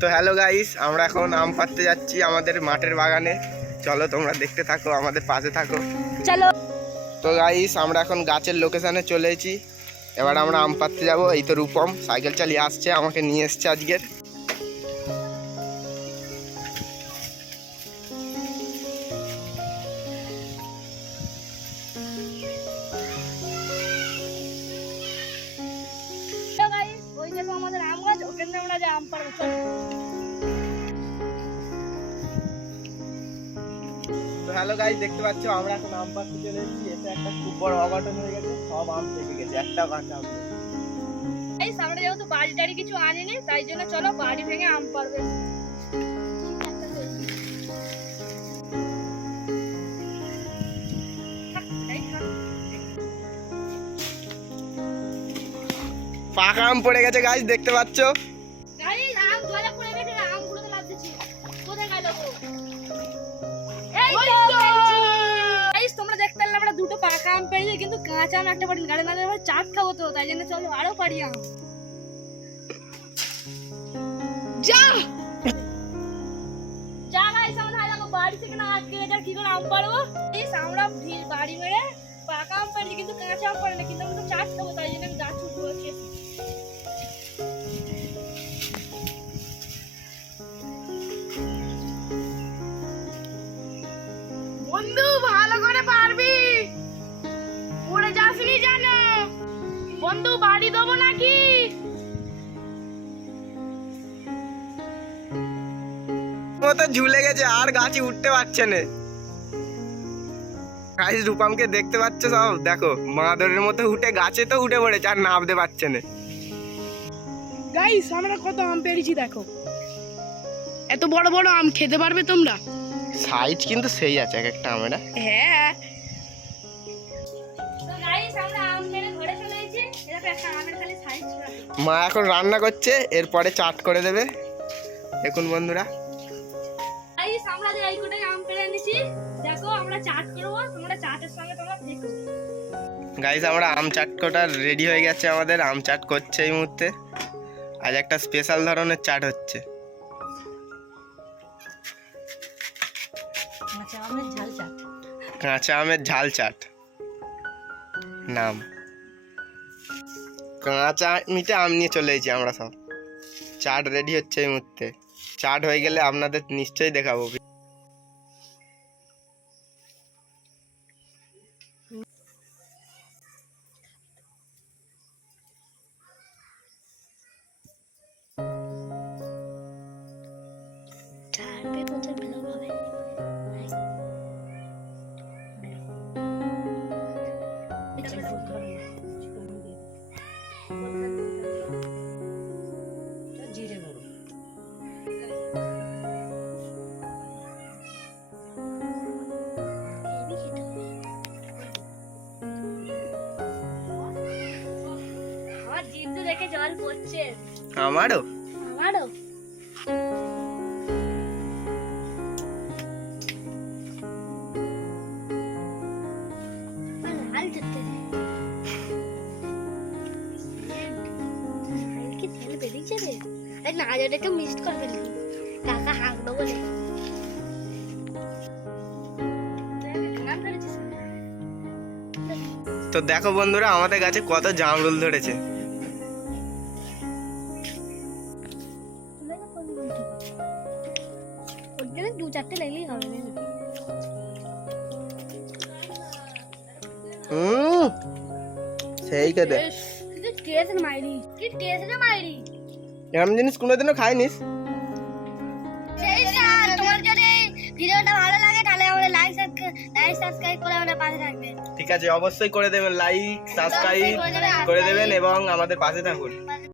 তো hello guys আমরা এখন আম পাড়তে যাচ্ছি আমাদের মাঠের বাগানে। চলো তোমরা দেখতে থাকো আমাদের পাশে থাকো। চলো। তো গাইস আমরা এখন গাছের লোকেশানে চলে এসেছি। এবার আমরা আম পাড়তে যাব এই তো রূপম সাইকেল চালিয়ে আসছে আমাকে নিয়ে এসছে আজকের। হ্যালো গাইস দেখতে পাচ্ছ আমরা এখন আম পাড়তে চলে এসেছি। এটা একটা খুব বড় অঘটন হয়ে গেছে সব আম থেকে গেছে একটা কাঁচা আম এই সামনে যেহেতু বাড়ি টাড়ি কিছু আনেনি তাই জন্য চলো বাড়ি ভেঙে আম পারবে পাকা আম পড়ে গেছে গাইস দেখতে পাচ্ছ? পাকা কিন্তু কাঁচা আম একটা পারিনি কারণ আমি আবার চাট খাব তো, তাই জন্য চলো আরও পারি আম। যা! যা গাইস আমরা দেখো বাড়ি থেকে না আটকে গেছে কি করে আম পারব? আমরা বাড়ি মেরে পাকা আম পারি কিন্তু কাঁচা আম পারি না কিন্তু আমরা চাট খাব, তাই জন্য বন্ধু বাড়ি দেবো নাকি? মতো ঝুলে গেছে আর গাছে উঠতে পারছে না। গাইস রূপমকে দেখতে পাচ্ছ সব? দেখো মাদরের মতো উঠে গাছে তো উঠে পড়েছে আর নামতে পারছে না। গাইস আমরা কত আম পেরেছি দেখো। এত বড় বড় আম খেতে পারবে তোমরা? সাইজ কিন্তু সেই আছে এক একটা আমের। হ্যাঁ মা এখন রান্না করছে এরপরে চাট করে দেবে। দেখুন বন্ধুরা। গাইস আমরা যে এই আম পেরে এনেছি। দেখো আমরা চাট করব তোমরা চাটের সঙ্গে তোমরা দেখো। গাইস আমরা আম চাট কটা রেডি হয়ে গেছে আমাদের। আম চাট করছে এই মুহূর্তে। আজ একটা স্পেশাল ধরনের চাট হচ্ছে। কাঁচা আমের ঝাল চাট। নাম। কাঁচা মিটে আম নিয়ে চলে এসেছি আমরা সব। চাট রেডি হচ্ছে এই মুহূর্তে। চাট হয়ে গেলে আপনাদের নিশ্চয়ই দেখাবো। জল পড়ছে। আমারও? আমারও। না যেটাকে মিক্সড করে ফেললি কাকা হাঁকলো বলে। তো দেখো বন্ধুরা আমাদের গাছে কত জামরুল ধরেছে। দু চারটে লাগলেই হবে। হুম সেই খেতে কিন্তু টেস্ট মাইরি কি টেস্ট মাইরি। এরকম জিনিস কোনোদিনও খাইনিস? সেই তোমার যদি ভিডিওটা ভালো লাগে তাহলে আমাদের লাইক লাইক সাবস্ক্রাইব করে আমাদের পাশে থাকবেন ঠিক আছে অবশ্যই করে দেবেন লাইক সাবস্ক্রাইব করে দেবেন এবং আমাদের পাশে থাকুন।